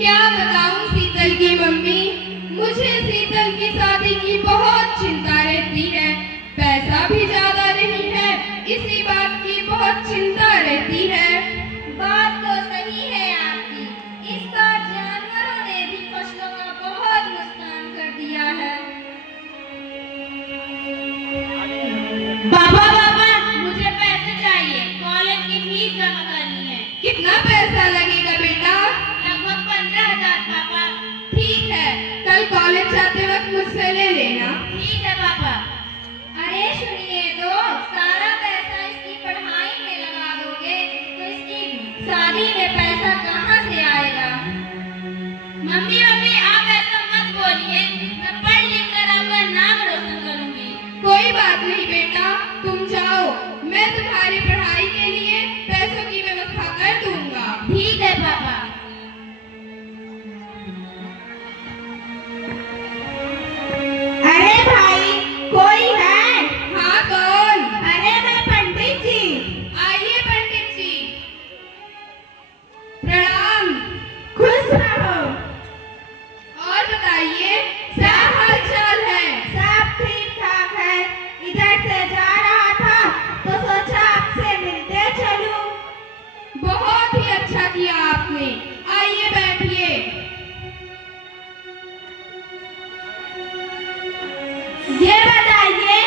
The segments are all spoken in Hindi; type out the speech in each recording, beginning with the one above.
क्या बताऊं शीतल की मम्मी, मुझे शीतल की शादी की बहुत चिंता रहती है। पैसा भी ज्यादा नहीं है, इसी बात की बहुत चिंता रहती है। बात तो सही है आपकी। इस बार जानवरों ने भी फसलों का बहुत नुकसान कर दिया है। पापा मुझे पैसे चाहिए, कॉलेज की फीस जमा करनी है। कितना पैसा लगेगा बेटा? लगभग 15,000 पापा। ठीक है, कल कॉलेज जाते वक्त मुझसे ले लेना। ठीक है पापा। अरे सुनिए तो, सारा पैसा इसकी पढ़ाई में लगा दोगे तो इसकी शादी में पैसा कहाँ से आएगा? मम्मी आप ऐसा मत बोलिए, मैं पढ़ लिख कर आपका नाम रोशन करूंगी। कोई बात नहीं बेटा, तुम जाओ, मैं तुम्हारी पढ़ाई के लिए पैसों की व्यवस्था कर दूंगा। ठीक है पापा। अरे भाई, कोई है? हाँ, कौन? अरे मैं पंडित जी। आइए पंडित जी। प्रणाम। खुश रहो। और बताइए, क्या हाल चाल है? सब ठीक ठाक है। इधर से जा रहा था तो सोचा आपसे मिलते चलूं। बहुत ही अच्छा किया आपने। आइए बैठिए। ये बताइए,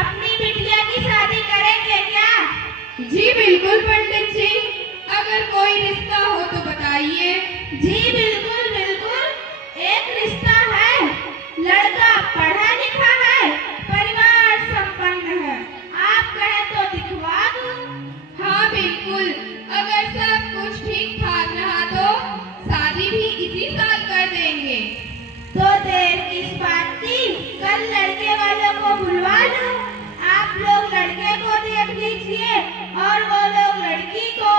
अपनी बिटिया की शादी करेंगे क्या? जी बिल्कुल पंडित जी, अगर कोई रिश्ता हो तो बताइए। जी बिल्कुल बिल्कुल, एक रिश्ता है। लड़का पढ़ा लिखा है, परिवार संपन्न है। आप कहें तो दिखवा दूं। हाँ बिल्कुल, अगर सब कुछ ठीक ठाक रहा तो शादी भी इसी साल कर देंगे। तो देर किस बात की, कल लड़के वालों को बुलवा लो। आप लोग लड़के को देख लीजिए और वो लोग लड़की को।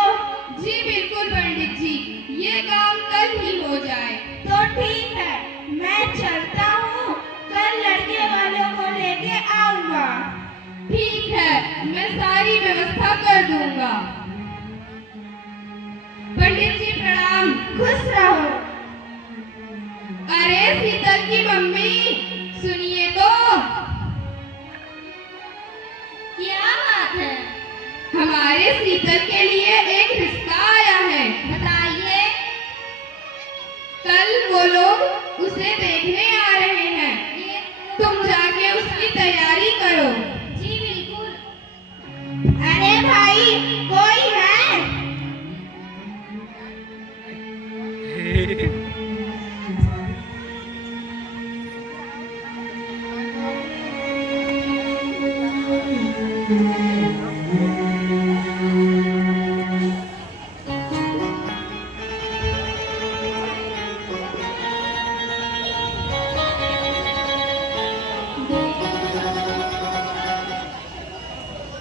जी बिल्कुल पंडित जी, ये काम कल ही हो जाए। तो ठीक है, मैं चलता हूँ, कल लड़के वालों को लेके आऊंगा। ठीक है, मैं सारी व्यवस्था कर दूंगा। पंडित जी प्रणाम। खुश रहो। अरे शीतल की मम्मी, सुनिए तो। क्या बात है? हमारे शीतल के लिए एक रिश्ता आया है। बताइए। कल वो लोग उसे देखने आ रहे हैं, तुम जाके उसकी तैयारी करो। जी बिल्कुल। अरे भाई, कोई है?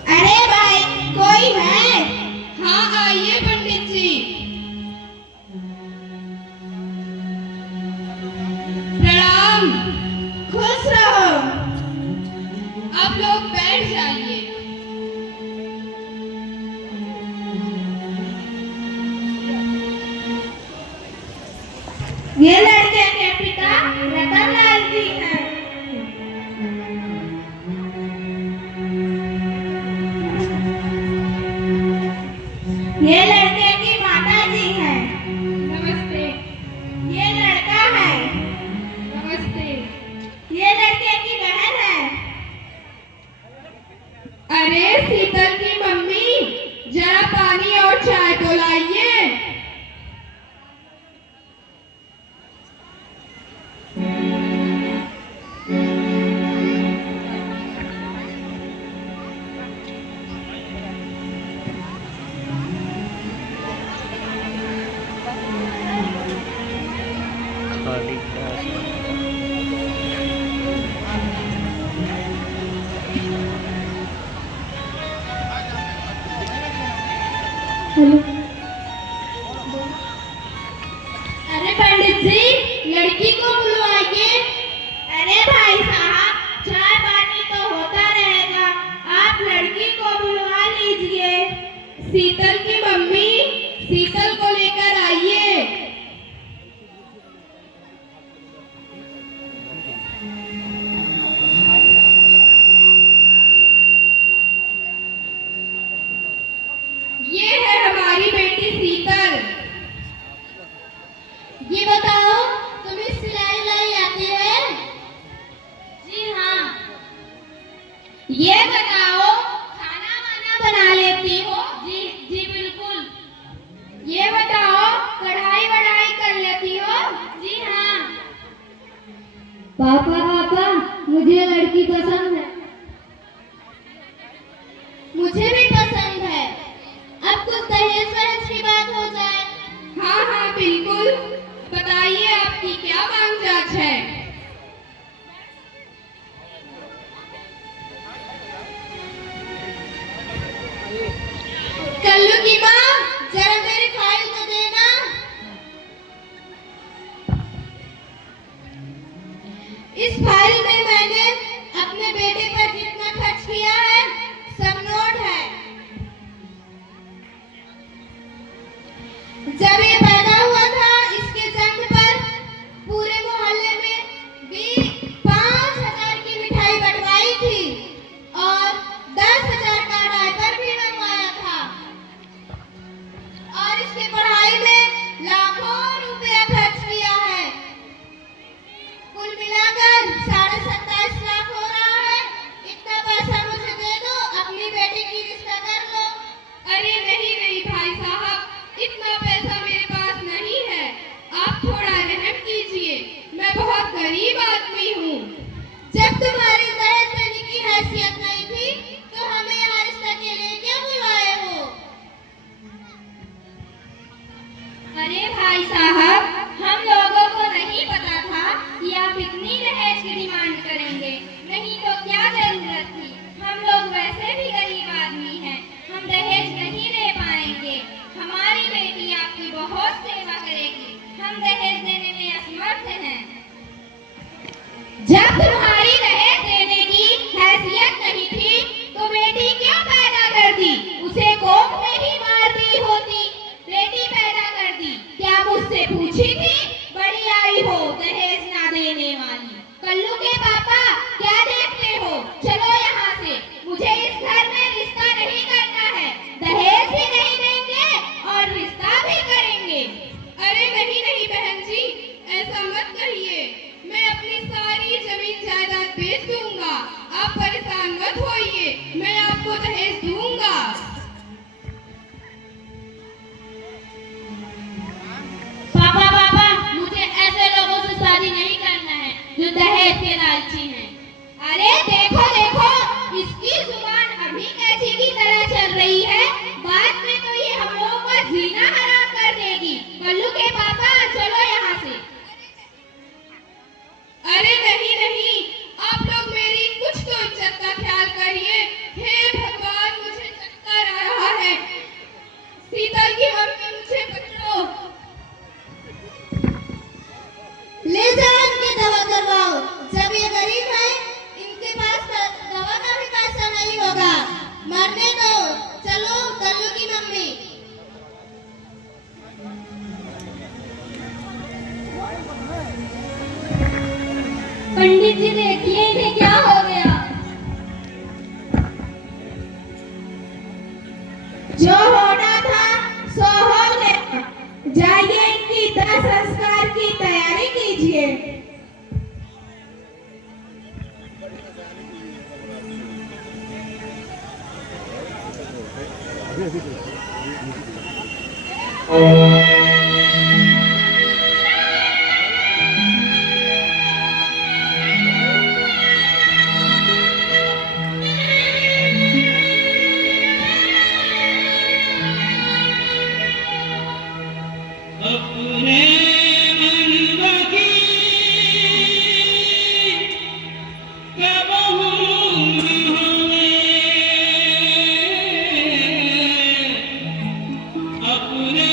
अरे भाई, कोई है? हाँ आइए पंडित जी। प्रणाम। खुश रहो। आप लोग बैठ जाइए। ये लड़के के पिता रतनलाल जी हैं। ये लड़के की माता जी हैं। नमस्ते। ये लड़का है। नमस्ते। ये लड़के की बहन है। अरे शीतल की मम्मी, जरा पानी और चाय तो लाइए। अरे पंडित जी, लड़की को बुलवाइए। अरे भाई साहब, चाय पानी तो होता रहेगा, आप लड़की को बुलवा लीजिए। शीतल की मम्मी, शीतल को लेकर आइए। पापा पापा, मुझे लड़की पसंद है। मुझे भी पसंद है। अब कुछ दहेज वहेज की बात हो जाए। हाँ हाँ बिल्कुल, बताइए आपकी क्या मांग जांच है। कल्लू की माँ, जरा मेरी फाइल तो देना। इस फाइल में मैंने अपने बेटे पर जितना खर्च किया है सब नोट है। जब ये पैदा हुआ था, इसके जन्म पर पूरे मोहल्ले में भी 5,000 की मिठाई बंटवाई थी और 10,000 का डायपर भी बनवाया था और इसकी पढ़ाई में लाखों रुपया खर्च किया है। कुल मिलाकर 27.5 लाख हो रहा है। इतना पैसा मुझे दे दो, अपनी बेटी की रिश्ता कर लो। अरे नहीं नहीं भाई साहब, इतना पैसा मेरे पास नहीं है। आप थोड़ा रहम कीजिए, मैं बहुत गरीब आदमी हूँ। जब तुम्हारी दहेज देने की हैसियत नहीं थी तो हमें यहाँ रिश्ता के लिए क्यों बुलाए हो? अरे भाई साहब, हम लोगों को नहीं पता था कि आप इतनी दहेज की डिमांड करेंगे, नहीं तो क्या जरूरत थी। हम लोग वैसे भी गरीब आदमी हैं, हम दहेज नहीं दे पाएंगे। हमारी बेटी आपकी बहुत सेवा करेगी, हम दहेज देने में असमर्थ हैं। जब तुम्हारी दहेज देने की हैसियत नहीं थी तो बेटी क्यों पैदा कर दी? उसे कोख में ही मार दी होती। बेटी पैदा कर दी, क्या मुझसे पूछी थी? बड़ी आई हो दहेज ना देने वाली। कल्लू के पापा, क्या देखते हो? चलो यहाँ से, मुझे इस घर में रिश्ता नहीं करना है। दहेज भी नहीं देंगे और रिश्ता भी करेंगे। अरे नहीं नहीं बहन जी, ऐसा मत कहिए। मैं अपनी सारी जमीन जायदाद बेच दूंगा, आप परेशान मत होइए, मैं आपको दहेज दूंगा। पापा पापा, मुझे ऐसे लोगों से शादी नहीं करना है जो दहेज के लालची हैं। अरे देखो देखो, इसकी जुबान अभी कैची की तरह चल रही है, बाद में तो ये हम लोगों का जीना हराम कर देगी। कल्लू के पापा, चलो यहाँ से। अरे नहीं नहीं, आप लोग मेरी कुछ तो इज्जत का ख्याल करिए। हे भगवान, मुझे चक्कर आ रहा है। शीतल की मम्मी, मुझे पकड़ो। ले जाओ, इनकी दवा करवाओ। जब ये गरीब है, इनके पास दवा का भी पैसा नहीं होगा। मरने दो। चलो कल्लू की मम्मी। पंडित जी देखिए, इन्हें क्या हो गया। जो होना था सो हो गया। जाइए, इनकी दाह संस्कार की तैयारी कीजिए। अपने मन की कबहू हमें अपने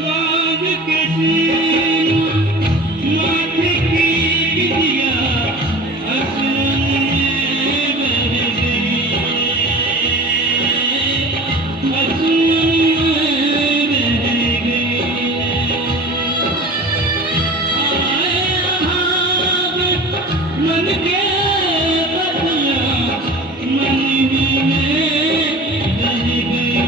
लाज के सीन माथे की बिंदिया आसमान में बह गई, आसमान में बह गई। आए भाग मन के बदला मन ही में बह गई,